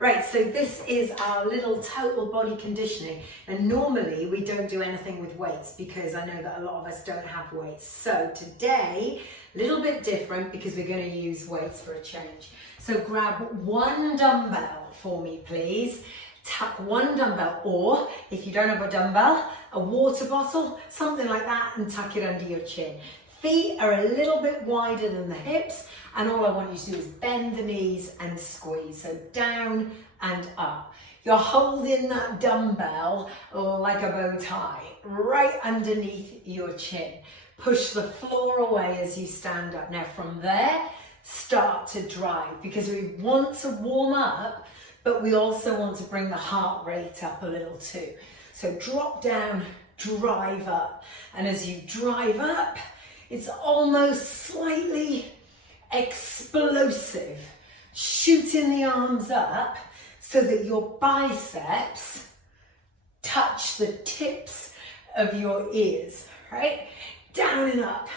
Right, so this is our little total body conditioning, and normally we don't do anything with weights because I know that a lot of us don't have weights. So today, a little bit different because we're going to use weights for a change. So grab one dumbbell for me, please. Tuck one dumbbell, or if you don't have a dumbbell, a water bottle, something like that, and tuck it under your chin. Feet are a little bit wider than the hips, and all I want you to do is bend the knees and squeeze. So down and up. You're holding that dumbbell like a bow tie, right underneath your chin. Push the floor away as you stand up. Now from there, start to drive, because we want to warm up, but we also want to bring the heart rate up a little too. So drop down, drive up. And as you drive up, it's almost slightly explosive, shooting the arms up so that your biceps touch the tips of your ears, right? Down and up.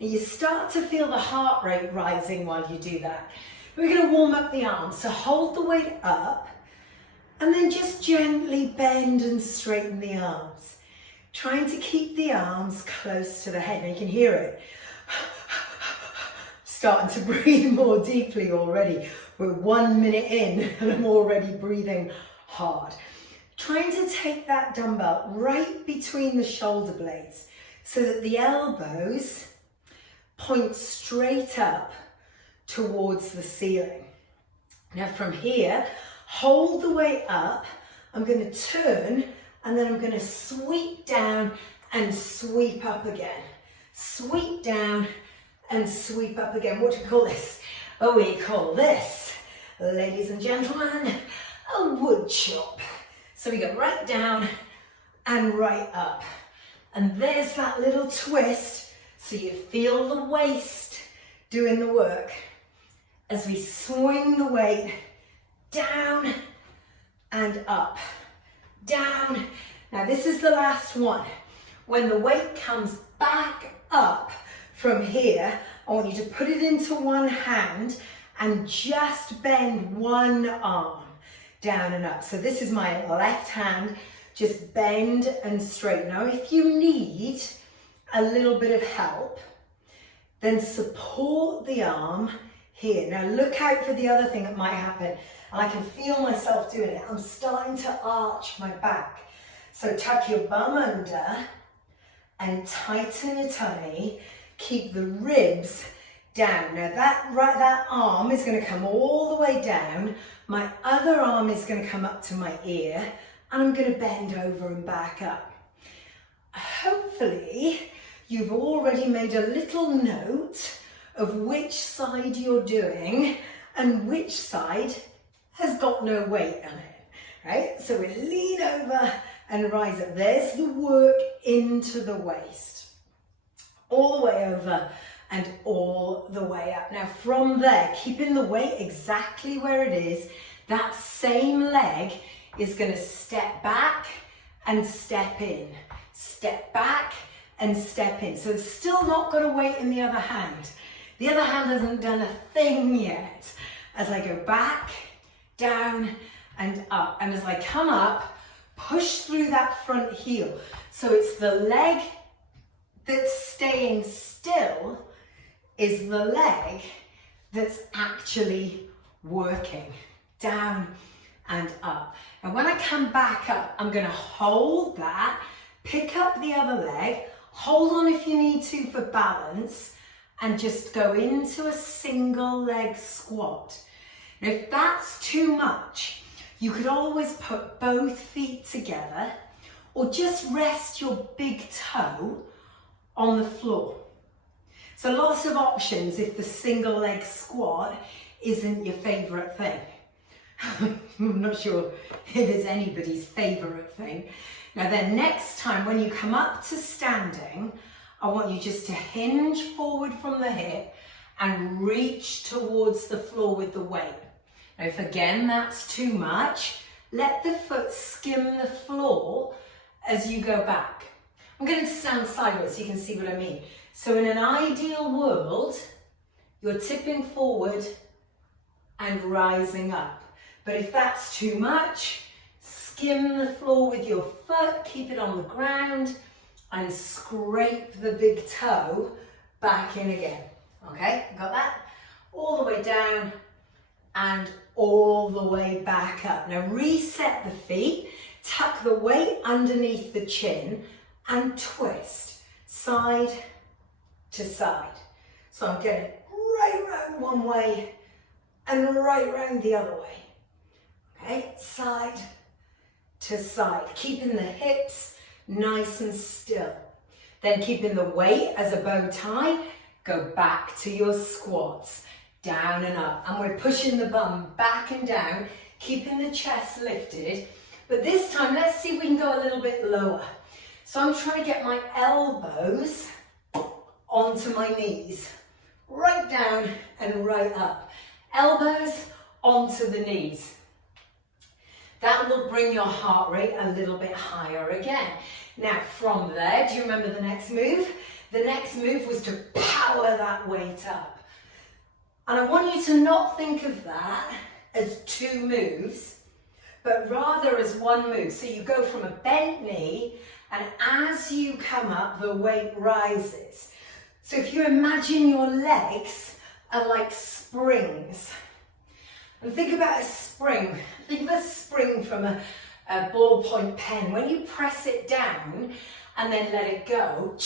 And you start to feel the heart rate rising while you do that. We're going to warm up the arms, so hold the weight up and then just gently bend and straighten the arms. Trying to keep the arms close to the head. Now you can hear it. Starting to breathe more deeply already. We're 1 minute in and I'm already breathing hard. Trying to take that dumbbell right between the shoulder blades so that the elbows point straight up towards the ceiling. Now from here, hold the weight up. I'm going to turn and then I'm going to sweep down and sweep up again. Sweep down and sweep up again. What do we call this? Oh, we call this, ladies and gentlemen, a wood chop. So we go right down and right up. And there's that little twist, so you feel the waist doing the work as we swing the weight down and up. Down. Now this is the last one. When the weight comes back up from here, I want you to put it into one hand and just bend one arm down and up. So this is my left hand, just bend and straighten. Now if you need a little bit of help, then support the arm here. Now look out for the other thing that might happen. And I can feel myself doing it. I'm starting to arch my back. So tuck your bum under and tighten your tummy. Keep the ribs down. Now that arm is going to come all the way down. My other arm is going to come up to my ear. And I'm going to bend over and back up. Hopefully, you've already made a little note of which side you're doing and which side has got no weight on it, right? So we lean over and rise up. There's the work into the waist. All the way over and all the way up. Now from there, keeping the weight exactly where it is, that same leg is going to step back and step in. Step back and step in. So it's still not got a weight in the other hand. The other hand hasn't done a thing yet. As I go back, down and up. And as I come up, push through that front heel. So it's the leg that's staying still is the leg that's actually working. Down and up. And when I come back up, I'm going to hold that, pick up the other leg, hold on if you need to for balance, and just go into a single leg squat. Now, if that's too much, you could always put both feet together or just rest your big toe on the floor. So lots of options if the single leg squat isn't your favorite thing. I'm not sure if it's anybody's favorite thing. Now then, next time when you come up to standing, I want you just to hinge forward from the hip and reach towards the floor with the weight. Now if again that's too much, let the foot skim the floor as you go back. I'm going to stand sideways so you can see what I mean. So in an ideal world, you're tipping forward and rising up. But if that's too much, skim the floor with your foot, keep it on the ground, and scrape the big toe back in again. Okay, got that? All the way down and all the way back up. Now reset the feet, tuck the weight underneath the chin and twist side to side. So I'm getting right round one way and right round the other way. Okay, side to side, keeping the hips nice and still. Then keeping the weight as a bow tie, go back to your squats, down and up. And we're pushing the bum back and down, keeping the chest lifted. But this time, let's see if we can go a little bit lower. So I'm trying to get my elbows onto my knees, right down and right up. Elbows onto the knees. That will bring your heart rate a little bit higher again. Now from there, do you remember the next move? The next move was to power that weight up. And I want you to not think of that as two moves, but rather as one move. So you go from a bent knee, and as you come up, the weight rises. So if you imagine your legs are like springs, and think about a spring. Think of a spring from a ballpoint pen. When you press it down and then let it go,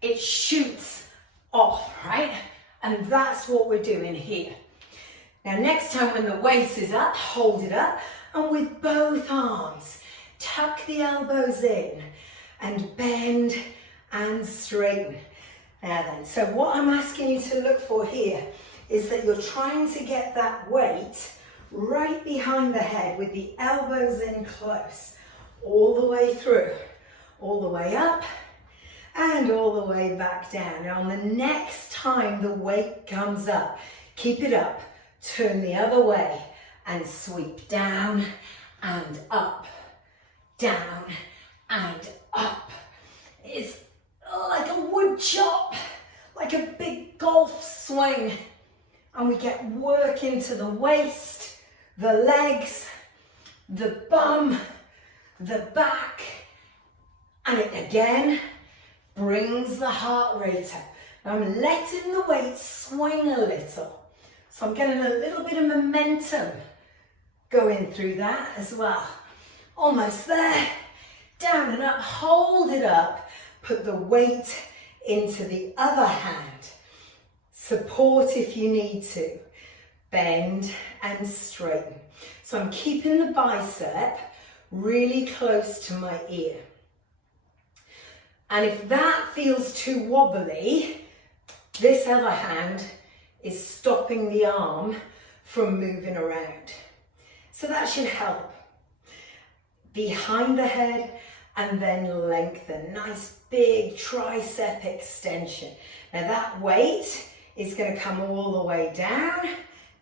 it shoots off, right? And that's what we're doing here. Now next time when the waist is up, hold it up, and with both arms, tuck the elbows in and bend and straighten. Now then, so what I'm asking you to look for here is that you're trying to get that weight right behind the head with the elbows in close, all the way through, all the way up and all the way back down. Now on the next time the weight comes up, keep it up, turn the other way and sweep down and up, down and up. It's like a wood chop, like a big golf swing. And we get work into the waist, the legs, the bum, the back, and it again brings the heart rate up. Now I'm letting the weight swing a little. So I'm getting a little bit of momentum going through that as well. Almost there, down and up, hold it up, put the weight into the other hand. Support if you need to, bend and straighten. So I'm keeping the bicep really close to my ear. And if that feels too wobbly, this other hand is stopping the arm from moving around. So that should help. Behind the head and then lengthen. Nice big tricep extension. Now that weight is going to come all the way down,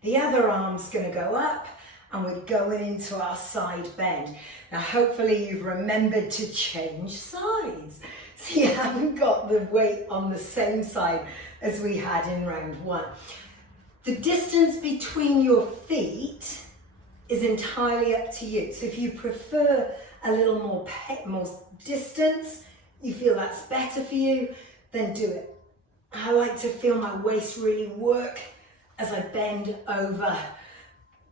the other arm's going to go up, and we're going into our side bend. Now hopefully you've remembered to change sides, so you haven't got the weight on the same side as we had in round one. The distance between your feet is entirely up to you, so if you prefer a little more distance, you feel that's better for you, then do it. I like to feel my waist really work as I bend over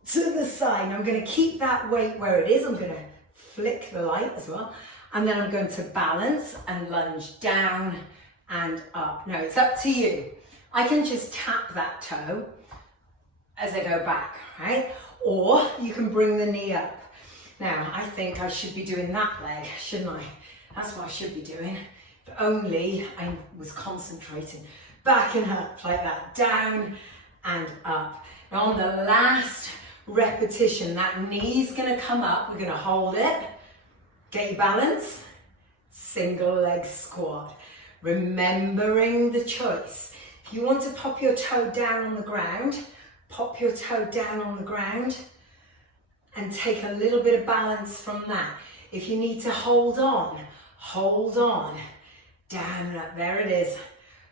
to the side. I'm going to keep that weight where it is. I'm going to flick the light as well. And then I'm going to balance and lunge down and up. Now it's up to you. I can just tap that toe as I go back, right? Or you can bring the knee up. Now I think I should be doing that leg, shouldn't I? That's what I should be doing. If only I was concentrating. Back and up like that, down and up. Now on the last repetition, that knee's gonna come up, we're gonna hold it, get your balance, single leg squat. Remembering the choice. If you want to pop your toe down on the ground, pop your toe down on the ground and take a little bit of balance from that. If you need to hold on, down and up, there it is,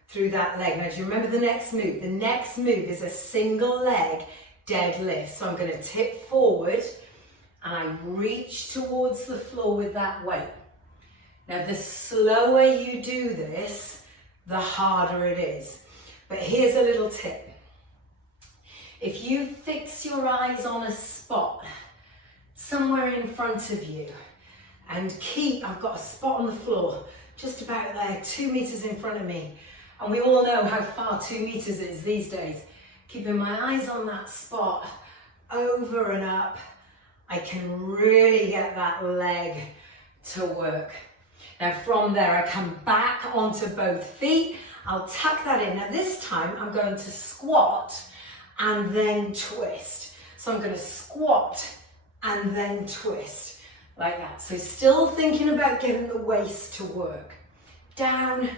through that leg. Now do you remember the next move? The next move is a single leg deadlift. So I'm going to tip forward and I reach towards the floor with that weight. Now, the slower you do this, the harder it is. But here's a little tip. If you fix your eyes on a spot somewhere in front of you and I've got a spot on the floor just about there, 2 meters in front of me. And we all know how far 2 meters is these days. Keeping my eyes on that spot, over and up, I can really get that leg to work. Now from there, I come back onto both feet. I'll tuck that in. Now this time, I'm going to squat and then twist. So I'm going to squat and then twist like that. So still thinking about getting the waist to work. Down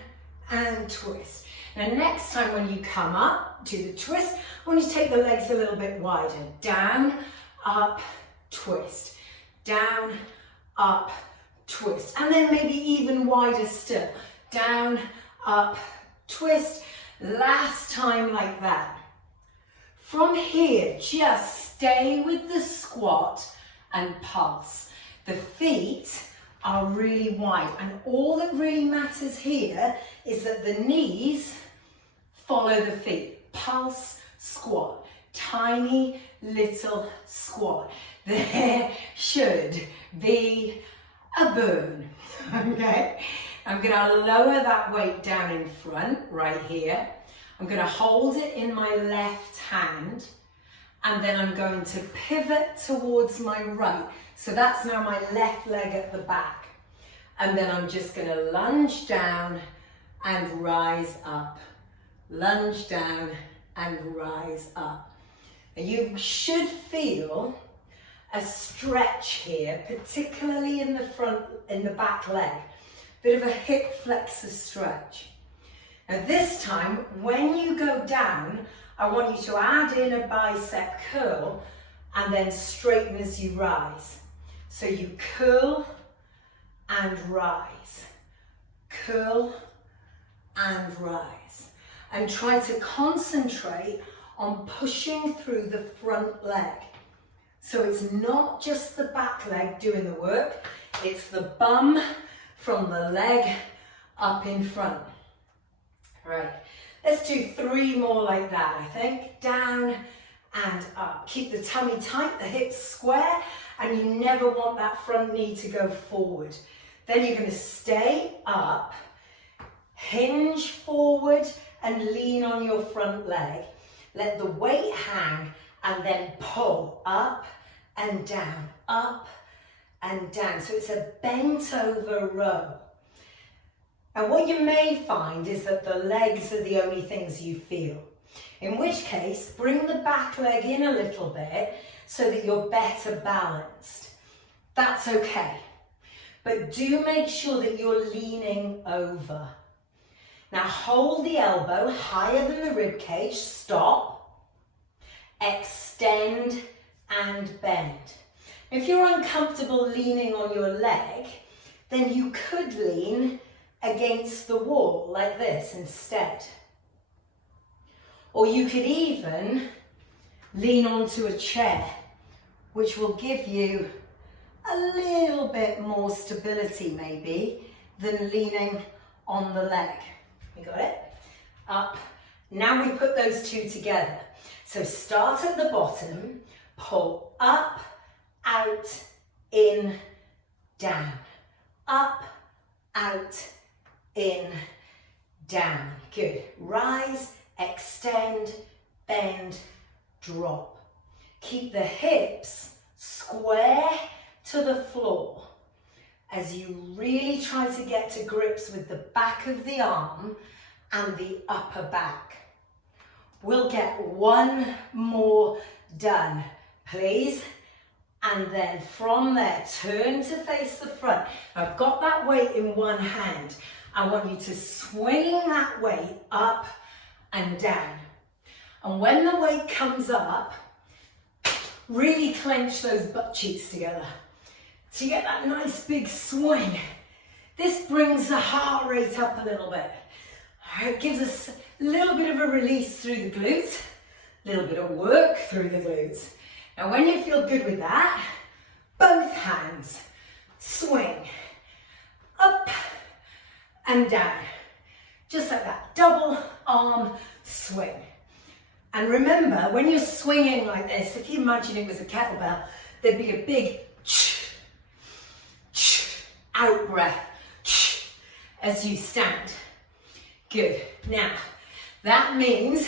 and twist. Now next time when you come up to the twist, I want you to take the legs a little bit wider. Down, up, twist. Down, up, twist. And then maybe even wider still. Down, up, twist. Last time like that. From here, just stay with the squat and pulse. The feet are really wide, and all that really matters here is that the knees follow the feet. Pulse, squat, tiny little squat. There should be a burn, okay? I'm gonna lower that weight down in front, right here. I'm gonna hold it in my left hand, and then I'm going to pivot towards my right. So that's now my left leg at the back. And then I'm just going to lunge down and rise up. Lunge down and rise up. Now you should feel a stretch here, particularly in the back leg. Bit of a hip flexor stretch. Now this time, when you go down, I want you to add in a bicep curl and then straighten as you rise. So you curl and rise, curl and rise. And try to concentrate on pushing through the front leg. So it's not just the back leg doing the work, it's the bum from the leg up in front. Right, let's do 3 more like that, I think. Down and up. Keep the tummy tight, the hips square, and you never want that front knee to go forward. Then you're going to stay up, hinge forward and lean on your front leg. Let the weight hang and then pull up and down, up and down. So it's a bent over row. And what you may find is that the legs are the only things you feel. In which case, bring the back leg in a little bit so that you're better balanced. That's okay. But do make sure that you're leaning over. Now hold the elbow higher than the rib cage, stop, extend and bend. If you're uncomfortable leaning on your leg, then you could lean against the wall like this instead. Or you could even lean onto a chair, which will give you a little bit more stability maybe than leaning on the leg. You got it? Up. Now we put those two together. So start at the bottom, pull up, out, in, down. Up, out, in, down. Good. Rise, extend, bend, drop. Keep the hips square to the floor as you really try to get to grips with the back of the arm and the upper back. We'll get 1 more done, please. And then from there, turn to face the front. I've got that weight in one hand. I want you to swing that weight up and down. And when the weight comes up, really clench those butt cheeks together to get that nice big swing. This brings the heart rate up a little bit. All right, gives us a little bit of a release through the glutes A little bit of work through the glutes. Now when you feel good with that, both hands swing up and down. Just like that, double arm swing. And remember, when you're swinging like this, if you imagine it was a kettlebell, there'd be a big out breath as you stand. Good. Now, that means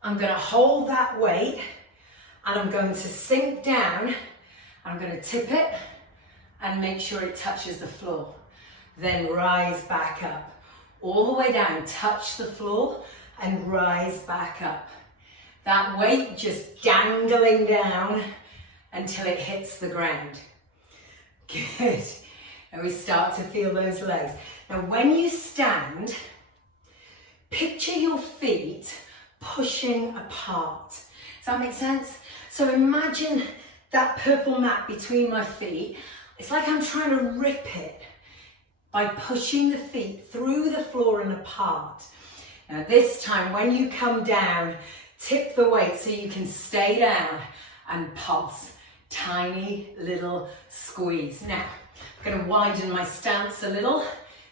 I'm going to hold that weight and I'm going to sink down. I'm going to tip it and make sure it touches the floor. Then rise back up. All the way down, touch the floor and rise back up. That weight just dangling down until it hits the ground. Good. And we start to feel those legs. Now when you stand, picture your feet pushing apart. Does that make sense? So imagine that purple mat between my feet. It's like I'm trying to rip it by pushing the feet through the floor and apart. Now this time when you come down, tip the weight so you can stay down and pulse. Tiny little squeeze. Now, I'm going to widen my stance a little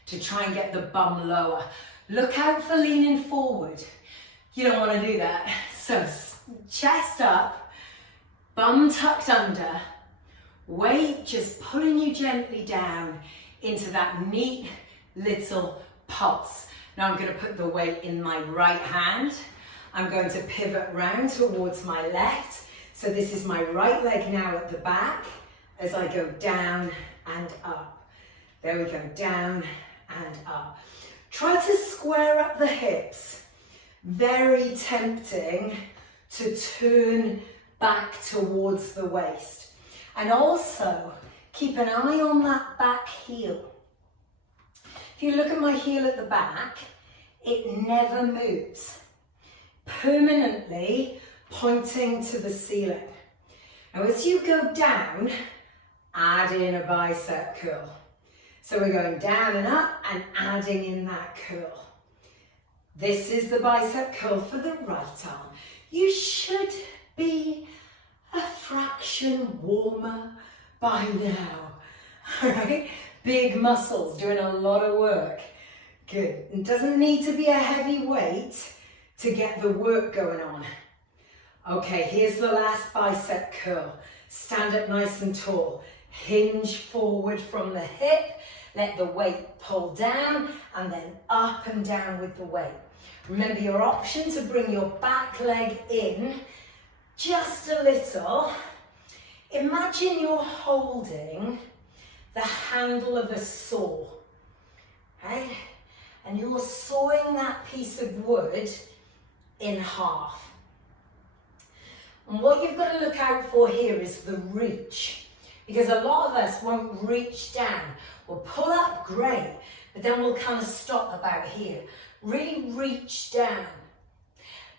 to try and get the bum lower. Look out for leaning forward. You don't want to do that. So chest up, bum tucked under, weight just pulling you gently down into that neat little pulse. Now I'm going to put the weight in my right hand. I'm going to pivot round towards my left. So this is my right leg now at the back as I go down and up. There we go, down and up. Try to square up the hips. Very tempting to turn back towards the waist. And also keep an eye on that back heel. If you look at my heel at the back, it never moves. Permanently pointing to the ceiling. Now as you go down, add in a bicep curl. So we're going down and up and adding in that curl. This is the bicep curl for the right arm. You should be a fraction warmer by now. All right? Big muscles doing a lot of work. Good. It doesn't need to be a heavy weight to get the work going on. Okay, here's the last bicep curl. Stand up nice and tall. Hinge forward from the hip. Let the weight pull down and then up and down with the weight. Remember your option to bring your back leg in just a little. Imagine you're holding the handle of a saw, right? And you're sawing that piece of wood in half. And what you've got to look out for here is the reach, because a lot of us won't reach down. We'll pull up, great, but then we'll kind of stop about here. Really reach down.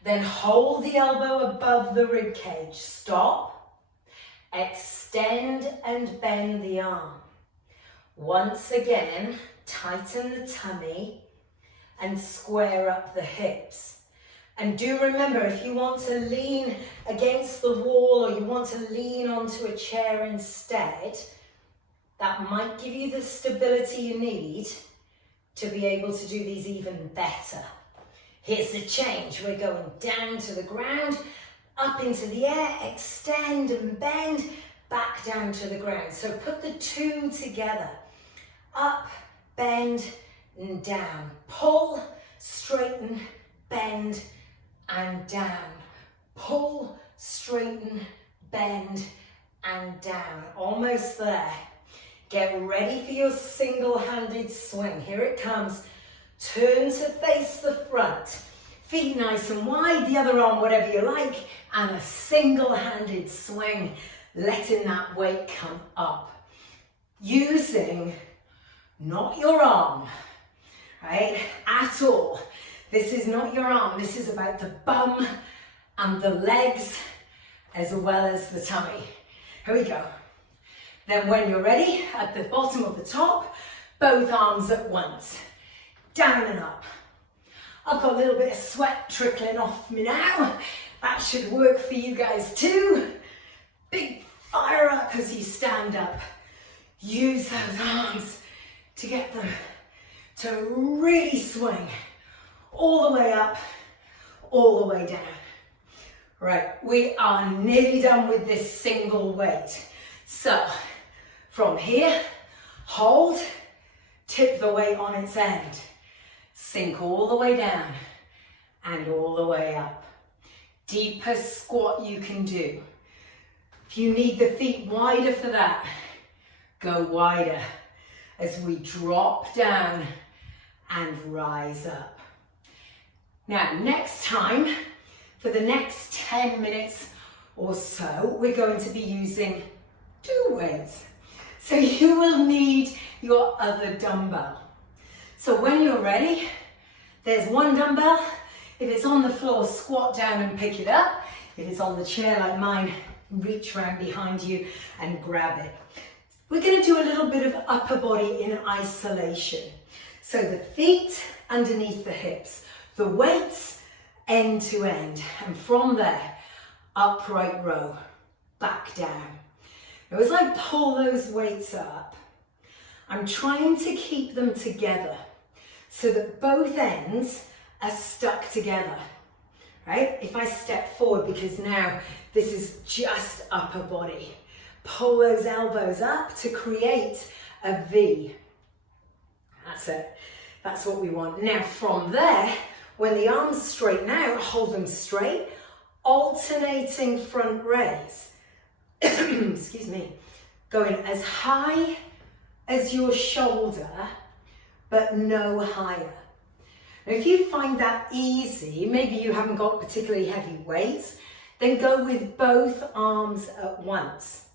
Then hold the elbow above the rib cage. Stop. Extend and bend the arm. Once again, tighten the tummy and square up the hips. And do remember, if you want to lean against the wall or you want to lean onto a chair instead, that might give you the stability you need to be able to do these even better. Here's the change. We're going down to the ground, up into the air, extend and bend, back down to the ground. So put the two together. Up, bend, and down. Pull, straighten, bend, and down. Pull, straighten, bend, and down. Almost there. Get ready for your single-handed swing. Here it comes. Turn to face the front. Feet nice and wide, the other arm whatever you like, and a single-handed swing, letting that weight come up. Using not your arm, right, at all. This is not your arm. This is about the bum and the legs as well as the tummy. Here we go. Then when you're ready, at the bottom of the top, both arms at once. Down and up. I've got a little bit of sweat trickling off me now. That should work for you guys too. Big fire up as you stand up. Use those arms to get them to really swing all the way up, all the way down. Right, we are nearly done with this single weight. So, from here, hold, tip the weight on its end, sink all the way down and all the way up. Deepest squat you can do. If you need the feet wider for that, go wider as we drop down and rise up. Now, next time, for the next 10 minutes or so, we're going to be using 2 weights. So you will need your other dumbbell. So when you're ready, there's 1 dumbbell. If it's on the floor, squat down and pick it up. If it's on the chair like mine, reach around behind you and grab it. We're going to do a little bit of upper body in isolation. So the feet underneath the hips, the weights end to end, and from there, upright row, back down. Now as I pull those weights up, I'm trying to keep them together so that both ends are stuck together, right? If I step forward, because now this is just upper body, pull those elbows up to create a V. That's it. That's what we want. Now from there, when the arms straighten out, hold them straight, alternating front raise. Excuse me. Going as high as your shoulder, but no higher. Now, if you find that easy, maybe you haven't got particularly heavy weights, then go with both arms at once.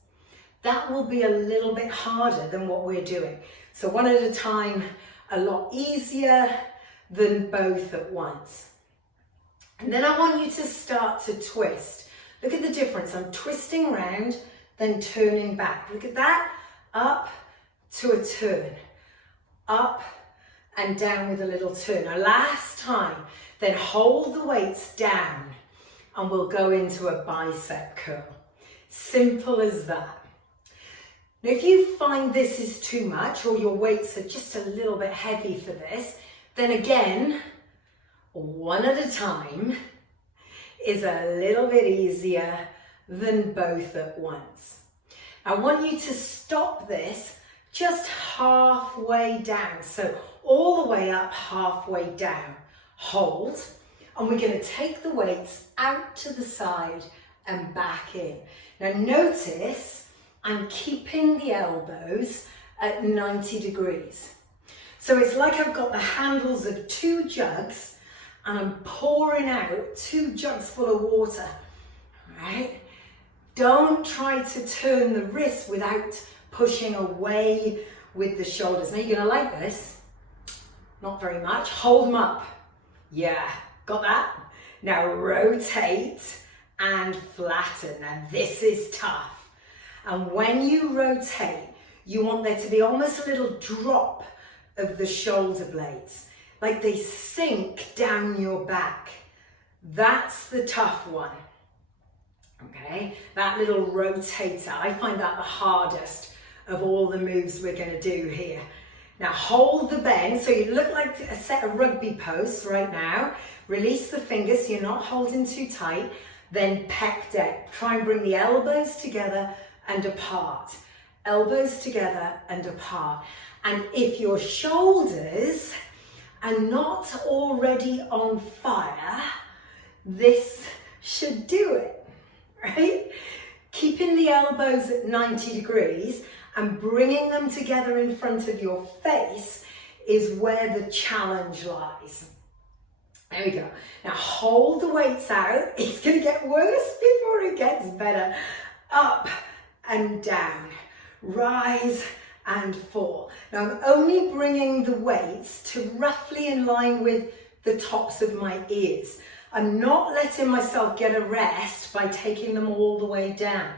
That will be a little bit harder than what we're doing. So one at a time, a lot easier than both at once. And then I want you to start to twist. Look at the difference. I'm twisting around, then turning back. Look at that. Up to a turn. Up and down with a little turn. Now last time, then hold the weights down and we'll go into a bicep curl. Simple as that. Now if you find this is too much or your weights are just a little bit heavy for this, then again, one at a time is a little bit easier than both at once. I want you to stop this just halfway down. So all the way up, halfway down. Hold. And we're going to take the weights out to the side and back in. Now notice I'm keeping the elbows at 90 degrees. So it's like I've got the handles of 2 jugs and I'm pouring out 2 jugs full of water, right? Don't try to turn the wrist without pushing away with the shoulders. Now you're gonna like this. Not very much. Hold them up. Yeah, got that? Now rotate and flatten. Now this is tough. And when you rotate, you want there to be almost a little drop of the shoulder blades, like they sink down your back. That's the tough one. Okay, that little rotator, I find that the hardest of all the moves we're going to do here. Now hold the bend, so you look like a set of rugby posts right now. Release the fingers so you're not holding too tight. Then pec deck. Try and bring the elbows together and apart. Elbows together and apart. And if your shoulders are not already on fire, this should do it, right? Keeping the elbows at 90 degrees and bringing them together in front of your face is where the challenge lies. There we go. Now hold the weights out. It's going to get worse before it gets better. Up and down. Rise and fall. Now I'm only bringing the weights to roughly in line with the tops of my ears. I'm not letting myself get a rest by taking them all the way down.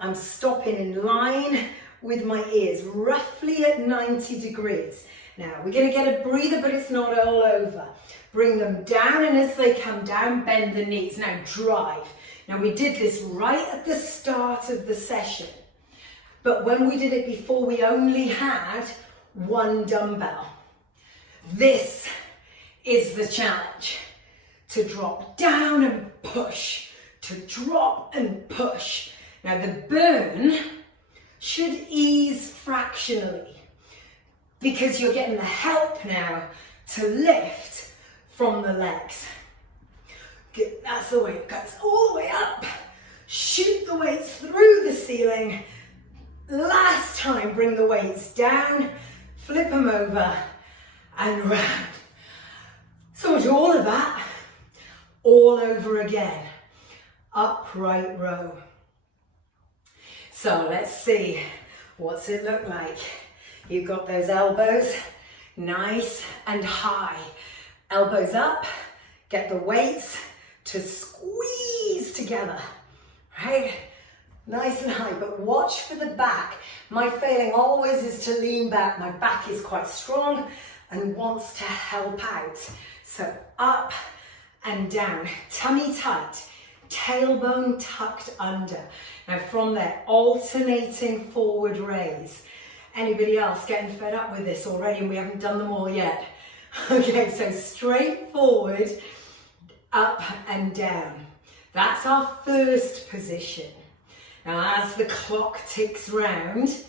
I'm stopping in line with my ears, roughly at 90 degrees. Now we're going to get a breather, but it's not all over. Bring them down, and as they come down, bend the knees. Now drive. Now we did this right at the start of the session, but when we did it before, we only had one dumbbell. This is the challenge. To drop down and push, to drop and push. Now the burn should ease fractionally because you're getting the help now to lift from the legs. Good, that's the way it goes, all the way up. Shoot the weights through the ceiling. Last time, bring the weights down, flip them over and round. So we'll do all of that all over again. Upright row. So let's see, what's it look like? You've got those elbows nice and high. Elbows up, get the weights to squeeze together, right? Nice and high, but watch for the back. My failing always is to lean back. My back is quite strong and wants to help out. So up and down, tummy tight, tailbone tucked under. Now from there, alternating forward raise. Anybody else getting fed up with this already and we haven't done them all yet? Okay, so straight forward, up and down. That's our first position. Now as the clock ticks round,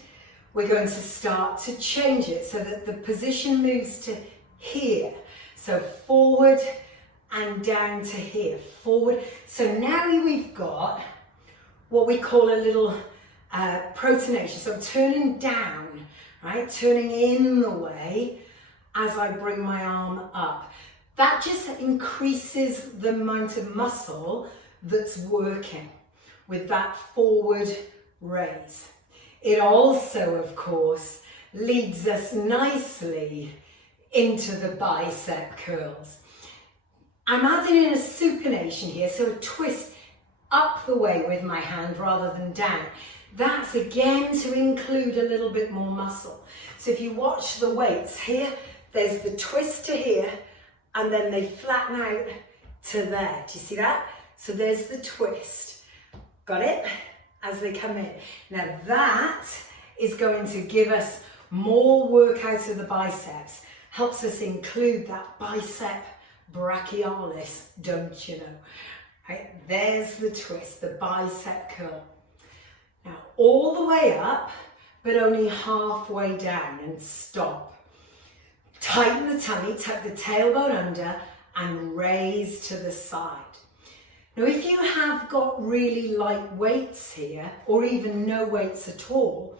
we're going to start to change it so that the position moves to here. So forward and down to here, forward. So now we've got what we call a little protonation. So I'm turning down, right? Turning in the way as I bring my arm up. That just increases the amount of muscle that's working with that forward raise. It also, of course, leads us nicely into the bicep curls. I'm adding in a supination here, so a twist up the way with my hand rather than down. That's again to include a little bit more muscle. So if you watch the weights here, there's the twist to here, and then they flatten out to there. Do you see that? So there's the twist. Got it? As they come in. Now that is going to give us more work out of the biceps. Helps us include that bicep brachialis, don't you know? Right, there's the twist, the bicep curl. Now all the way up, but only halfway down, and stop. Tighten the tummy, tuck the tailbone under, and raise to the side. Now if you have got really light weights here, or even no weights at all,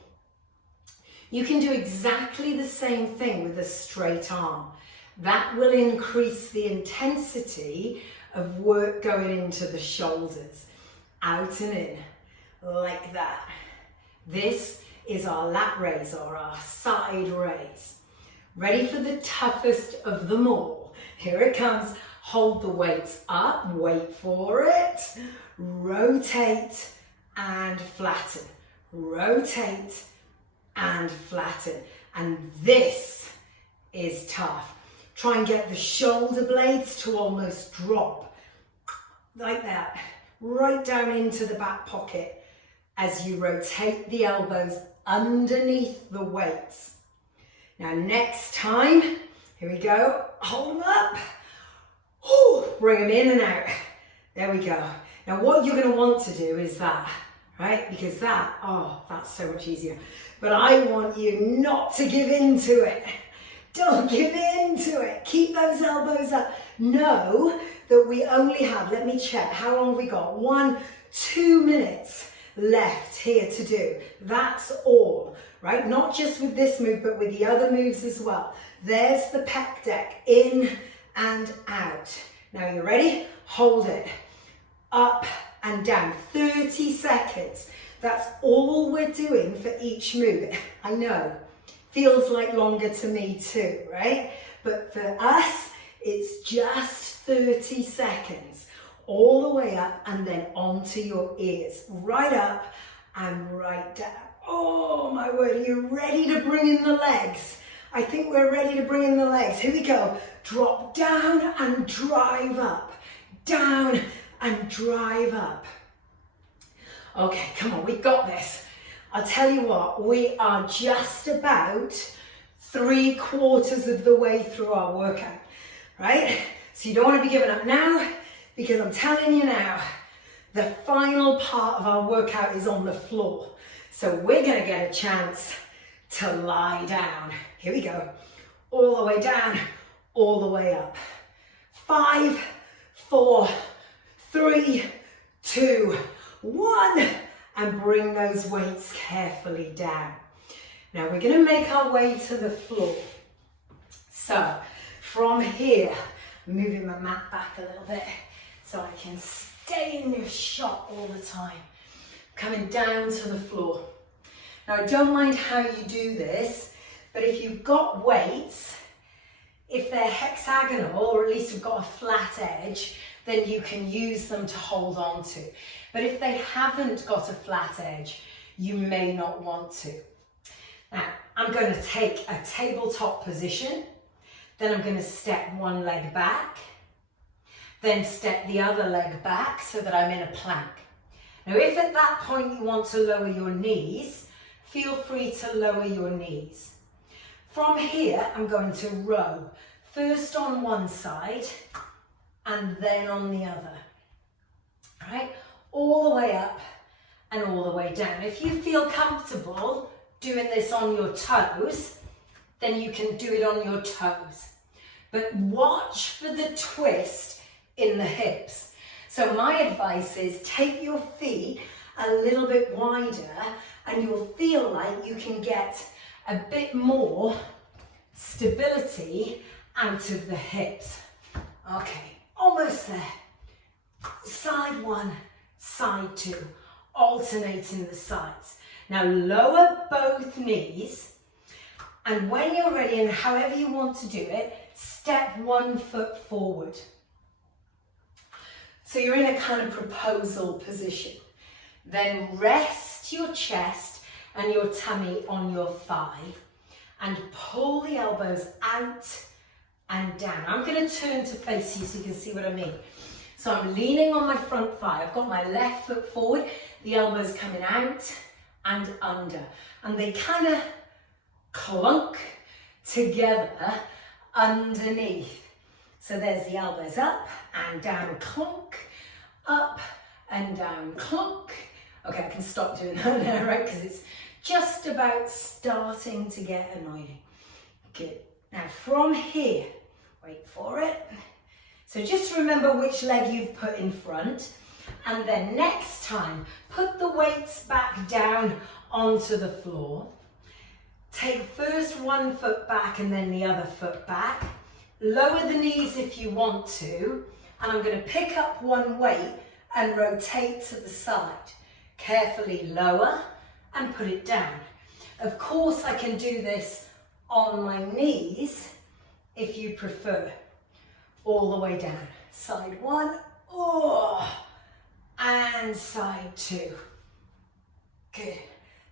you can do exactly the same thing with a straight arm. That will increase the intensity of work going into the shoulders. Out and in, like that. This is our lat raise or our side raise. Ready for the toughest of them all. Here it comes. Hold the weights up, wait for it. Rotate and flatten. Rotate and flatten. And this is tough. Try and get the shoulder blades to almost drop, like that, right down into the back pocket as you rotate the elbows underneath the weights. Now next time, here we go, hold them up, ooh, bring them in and out, there we go. Now what you're going to want to do is that, right, because that, oh, that's so much easier. But I want you not to give in to it. Don't give in to it. Keep those elbows up. Know that we only have, let me check, how long have we got? 1-2 minutes left here to do. That's all, right? Not just with this move, but with the other moves as well. There's the pec deck, in and out. Now you ready? Hold it. Up and down, 30 seconds. That's all we're doing for each move. I know. Feels like longer to me too, right? But for us, it's just 30 seconds. All the way up and then onto your ears. Right up and right down. Oh my word, are you ready to bring in the legs? I think we're ready to bring in the legs. Here we go. Drop down and drive up. Down and drive up. Okay, come on, we've got this. I'll tell you what, we are just about 3/4 of the way through our workout, right? So you don't want to be giving up now, because I'm telling you now, the final part of our workout is on the floor. So we're going to get a chance to lie down. Here we go. All the way down, all the way up. 5, 4, 3, 2, 1. And bring those weights carefully down. Now we're going to make our way to the floor. So from here, moving my mat back a little bit so I can stay in this shot all the time. Coming down to the floor. Now I don't mind how you do this, but if you've got weights, if they're hexagonal, or at least have got a flat edge, then you can use them to hold on to. But if they haven't got a flat edge, you may not want to. Now, I'm going to take a tabletop position, then I'm going to step one leg back, then step the other leg back so that I'm in a plank. Now, if at that point you want to lower your knees, feel free to lower your knees. From here, I'm going to row, first on one side and then on the other. All right, all the way up and all the way down. If you feel comfortable doing this on your toes, then you can do it on your toes. But watch for the twist in the hips. So my advice is take your feet a little bit wider and you'll feel like you can get a bit more stability out of the hips. Okay, almost there. Side one, side two, alternating the sides. Now lower both knees, and when you're ready, and however you want to do it, step 1 foot forward. So you're in a kind of proposal position. Then rest your chest and your tummy on your thigh and pull the elbows out and down. I'm going to turn to face you so you can see what I mean. So I'm leaning on my front thigh. I've got my left foot forward, the elbows coming out and under. And they kind of clunk together underneath. So there's the elbows up and down, clunk, up and down, clunk. Okay, I can stop doing that now, right? Because it's just about starting to get annoying. Good. Now from here, wait for it. So just remember which leg you've put in front, and then next time, put the weights back down onto the floor. Take first 1 foot back and then the other foot back. Lower the knees if you want to, and I'm going to pick up one weight and rotate to the side. Carefully lower and put it down. Of course, I can do this on my knees if you prefer. All the way down. Side one, oh, and side two. Good.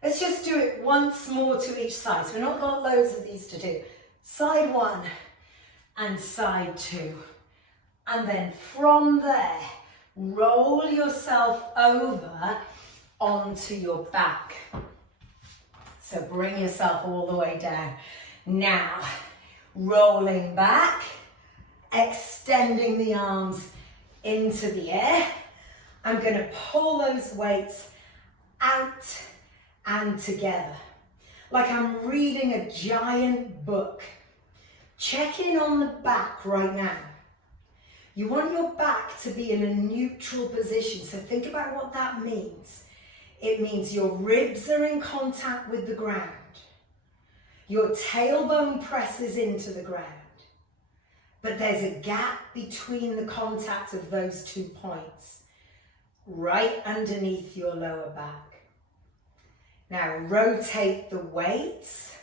Let's just do it once more to each side. So we've not got loads of these to do. Side one and side two. And then from there, roll yourself over onto your back. So bring yourself all the way down. Now, rolling back, extending the arms into the air. I'm going to pull those weights out and together, like I'm reading a giant book. Check in on the back right now. You want your back to be in a neutral position, so think about what that means. It means your ribs are in contact with the ground. Your tailbone presses into the ground. But there's a gap between the contact of those 2 points, right underneath your lower back. Now rotate the weights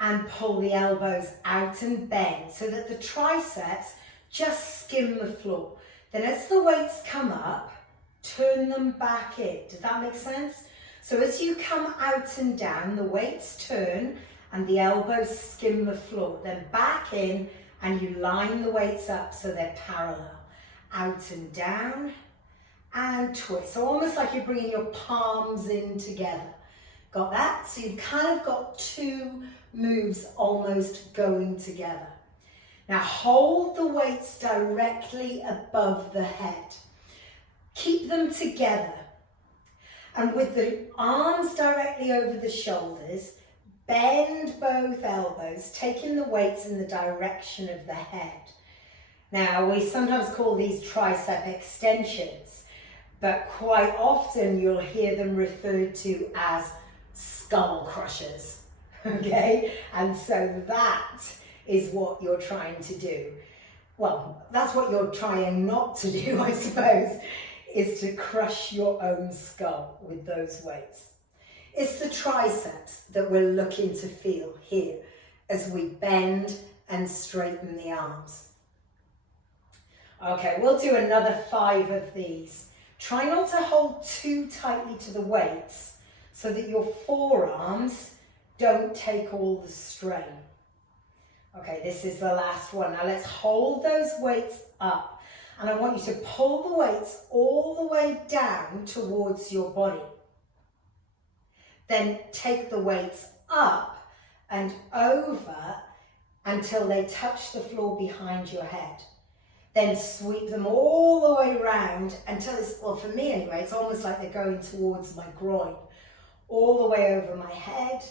and pull the elbows out and bend so that the triceps just skim the floor. Then as the weights come up, turn them back in. Does that make sense? So as you come out and down, the weights turn and the elbows skim the floor. Then back in and you line the weights up so they're parallel. Out and down and twist. So almost like you're bringing your palms in together. Got that? So you've kind of got two moves almost going together. Now hold the weights directly above the head. Keep them together. And with the arms directly over the shoulders, bend both elbows, taking the weights in the direction of the head. Now, we sometimes call these tricep extensions, but quite often you'll hear them referred to as skull crushers, okay? And so that is what you're trying to do. Well, that's what you're trying not to do, I suppose, is to crush your own skull with those weights. It's the triceps that we're looking to feel here as we bend and straighten the arms. Okay, we'll do another 5 of these. Try not to hold too tightly to the weights so that your forearms don't take all the strain. Okay, this is the last one. Now let's hold those weights up, and I want you to pull the weights all the way down towards your body. Then take the weights up and over until they touch the floor behind your head. Then sweep them all the way around until it's, well, for me anyway, it's almost like they're going towards my groin. All the way over my head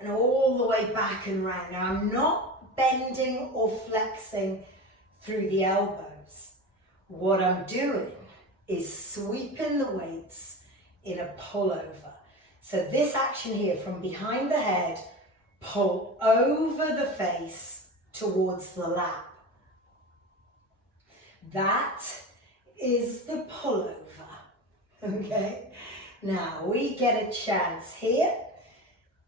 and all the way back and round. Now I'm not bending or flexing through the elbows. What I'm doing is sweeping the weights in a pullover. So this action here, from behind the head, pull over the face towards the lap. That is the pullover, okay? Now we get a chance here,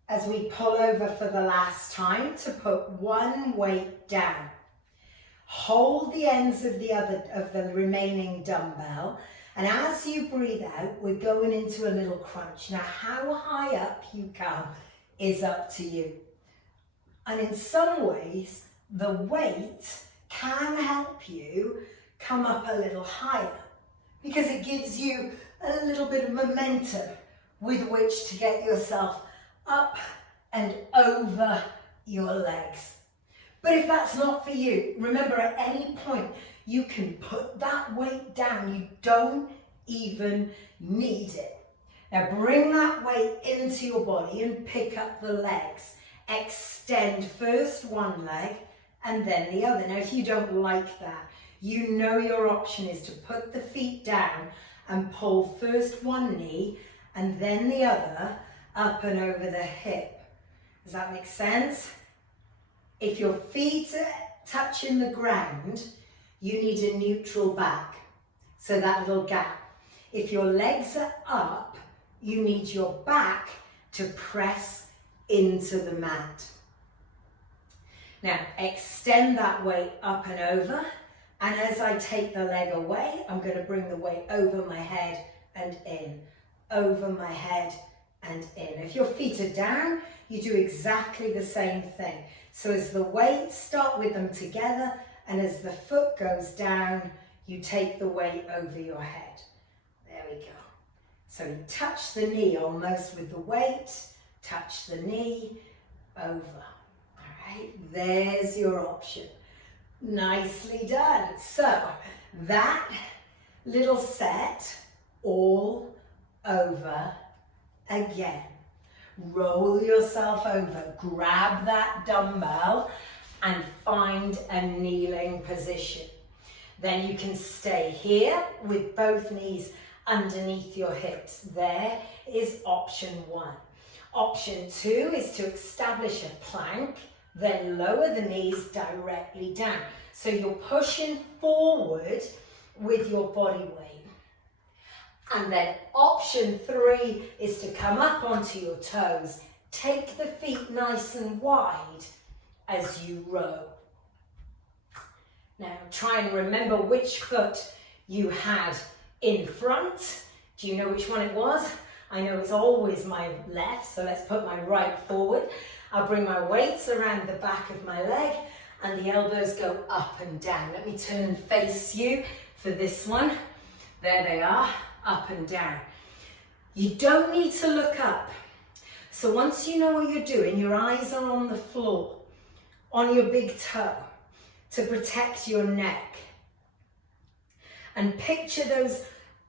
as we pull over for the last time, to put one weight down. Hold the ends of the remaining dumbbell, and as you breathe out, we're going into a little crunch. Now, how high up you come is up to you. And in some ways, the weight can help you come up a little higher because it gives you a little bit of momentum with which to get yourself up and over your legs. But if that's not for you, remember at any point you can put that weight down. You don't even need it. Now bring that weight into your body and pick up the legs. Extend first one leg and then the other. Now if you don't like that, you know your option is to put the feet down and pull first one knee and then the other up and over the hip. Does that make sense? If your feet are touching the ground, you need a neutral back, so that little gap. If your legs are up, you need your back to press into the mat. Now, extend that weight up and over, and as I take the leg away, I'm going to bring the weight over my head and in, over my head and in. If your feet are down, you do exactly the same thing. So as the weights start with them together, and as the foot goes down, you take the weight over your head. There we go. So you touch the knee almost with the weight, touch the knee, over. All right, there's your option. Nicely done. So that little set all over again. Roll yourself over, grab that dumbbell and find a kneeling position. Then you can stay here with both knees underneath your hips. There is option 1. Option 2 is to establish a plank, then lower the knees directly down. So you're pushing forward with your body weight. And then option 3 is to come up onto your toes. Take the feet nice and wide as you row. Now try and remember which foot you had in front. Do you know which one it was? I know it's always my left, so let's put my right forward. I'll bring my weights around the back of my leg and the elbows go up and down. Let me turn and face you for this one. There they are, up and down. You don't need to look up. So once you know what you're doing, your eyes are on the floor, on your big toe, to protect your neck. And picture those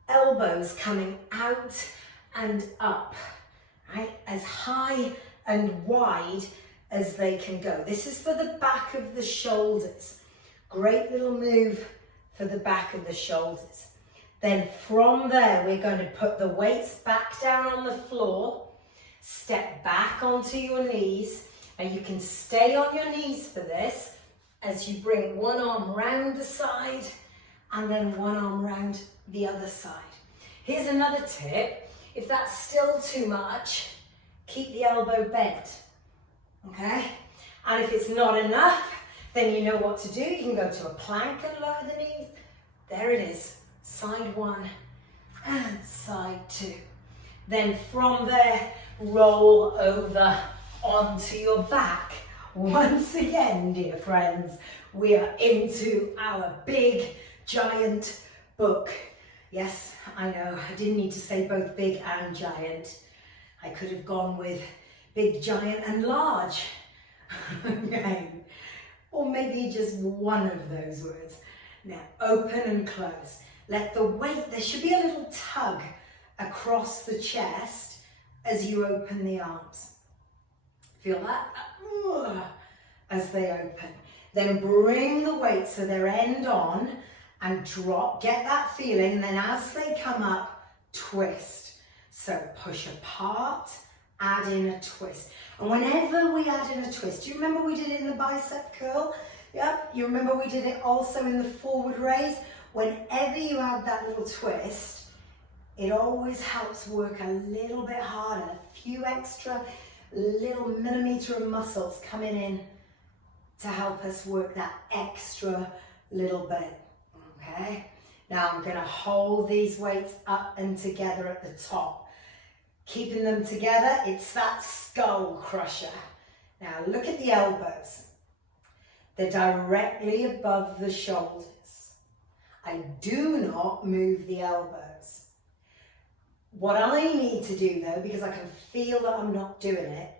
elbows coming out and up, right? As high and wide as they can go. This is for the back of the shoulders. Great little move for the back of the shoulders. Then from there, we're going to put the weights back down on the floor, step back onto your knees, and you can stay on your knees for this as you bring one arm round the side and then one arm round the other side. Here's another tip. If that's still too much, keep the elbow bent, okay? And if it's not enough, then you know what to do. You can go to a plank and lower the knees. There it is, side one and side two. Then from there, roll over onto your back. Once again, dear friends, we are into our big, giant book. Yes, I know, I didn't need to say both big and giant. I could have gone with big, giant and large. Okay. Or maybe just one of those words. Now, open and close. Let the weight, there should be a little tug across the chest as you open the arms. Feel that? As they open. Then bring the weight so they're end on and drop. Get that feeling, and then as they come up, twist. So push apart, add in a twist. And whenever we add in a twist, do you remember we did it in the bicep curl? Yep, you remember we did it also in the forward raise? Whenever you add that little twist, it always helps work a little bit harder. A few extra little millimeter of muscles coming in to help us work that extra little bit, okay? Now I'm gonna hold these weights up and together at the top. Keeping them together, it's that skull crusher. Now look at the elbows. They're directly above the shoulders. I do not move the elbows. What I need to do though, because I can feel that I'm not doing it,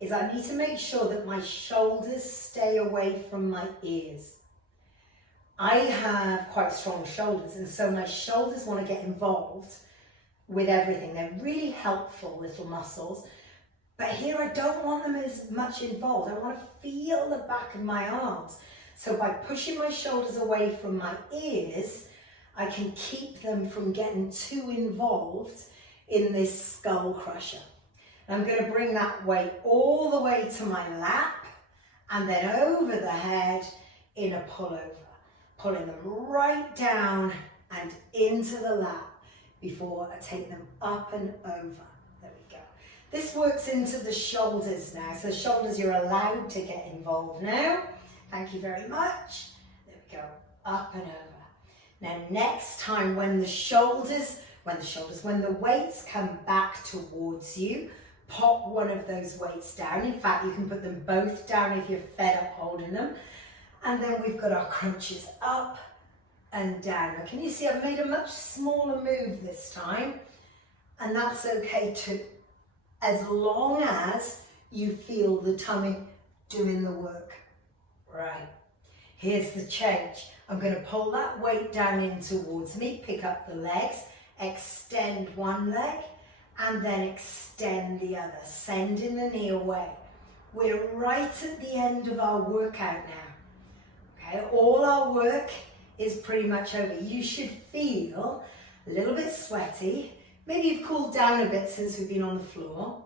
is I need to make sure that my shoulders stay away from my ears. I have quite strong shoulders, and so my shoulders want to get involved with everything. They're really helpful little muscles, but here I don't want them as much involved. I want to feel the back of my arms. So by pushing my shoulders away from my ears, I can keep them from getting too involved in this skull crusher. I'm going to bring that weight all the way to my lap and then over the head in a pullover, pulling them right down and into the lap before I take them up and over. There we go. This works into the shoulders now. So the shoulders, you're allowed to get involved now. Thank you very much. There we go, up and over. Now next time when the weights come back towards you, pop one of those weights down. In fact, you can put them both down if you're fed up holding them. And then we've got our crunches up and down. Now, can you see I've made a much smaller move this time? And that's okay too, as long as you feel the tummy doing the work. Right, here's the change. I'm going to pull that weight down in towards me, pick up the legs, extend one leg, and then extend the other, sending the knee away. We're right at the end of our workout now. Okay, all our work is pretty much over. You should feel a little bit sweaty. Maybe you've cooled down a bit since we've been on the floor.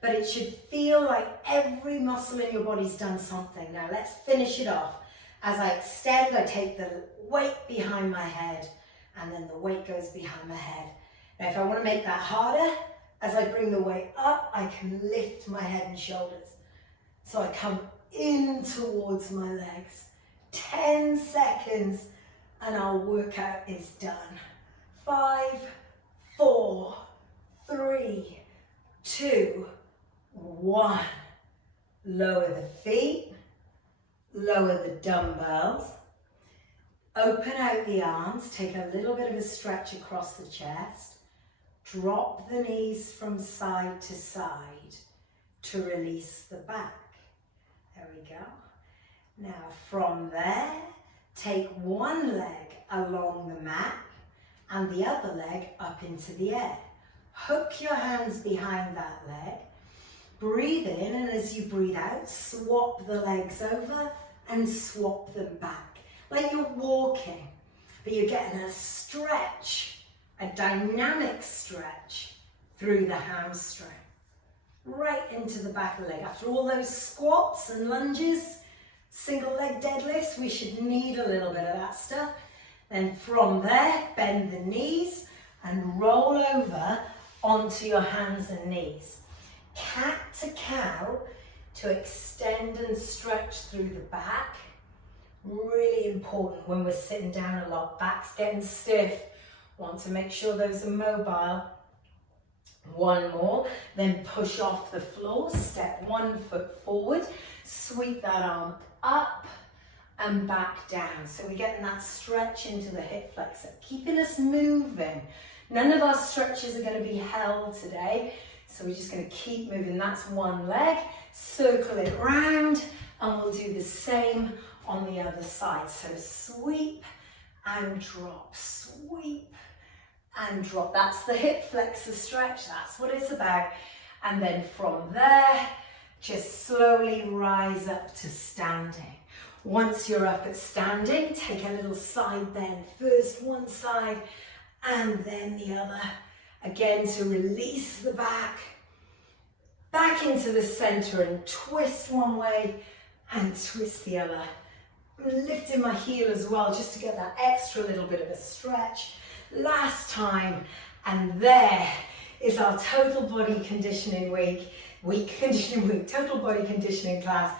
But it should feel like every muscle in your body's done something. Now let's finish it off. As I extend, I take the weight behind my head, and then the weight goes behind my head. Now if I want to make that harder, as I bring the weight up, I can lift my head and shoulders. So I come in towards my legs. 10 seconds and our workout is done. 5, 4, 3, 2, 1. Lower the feet, lower the dumbbells, open out the arms, take a little bit of a stretch across the chest, drop the knees from side to side to release the back. There we go. Now from there, take one leg along the mat and the other leg up into the air. Hook your hands behind that leg. Breathe in, and as you breathe out, swap the legs over and swap them back. Like you're walking, but you're getting a stretch, a dynamic stretch through the hamstring. Right into the back of the leg. After all those squats and lunges, single leg deadlifts, we should need a little bit of that stuff. Then from there, bend the knees and roll over onto your hands and knees. Cat to cow to extend and stretch through the back. Really important when we're sitting down a lot. Back's getting stiff. Want to make sure those are mobile. One more, then push off the floor, step 1 foot forward, sweep that arm up and back down. So we're getting that stretch into the hip flexor, keeping us moving. None of our stretches are going to be held today, so we're just going to keep moving. That's one leg, circle it round, and we'll do the same on the other side. So sweep and drop, sweep and drop. That's the hip flexor stretch, that's what it's about. And then from there, just slowly rise up to standing. Once you're up at standing, take a little side bend. First one side and then the other. Again, to release the back into the center and twist one way and twist the other. I'm lifting my heel as well, just to get that extra little bit of a stretch. Last time, and there is our total body conditioning total body conditioning class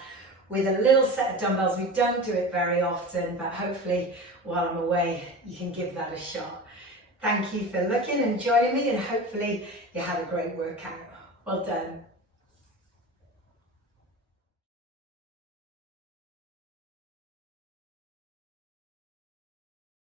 with a little set of dumbbells. We don't do it very often, but hopefully while I'm away, you can give that a shot. Thank you for looking and joining me, and hopefully you had a great workout. Well done.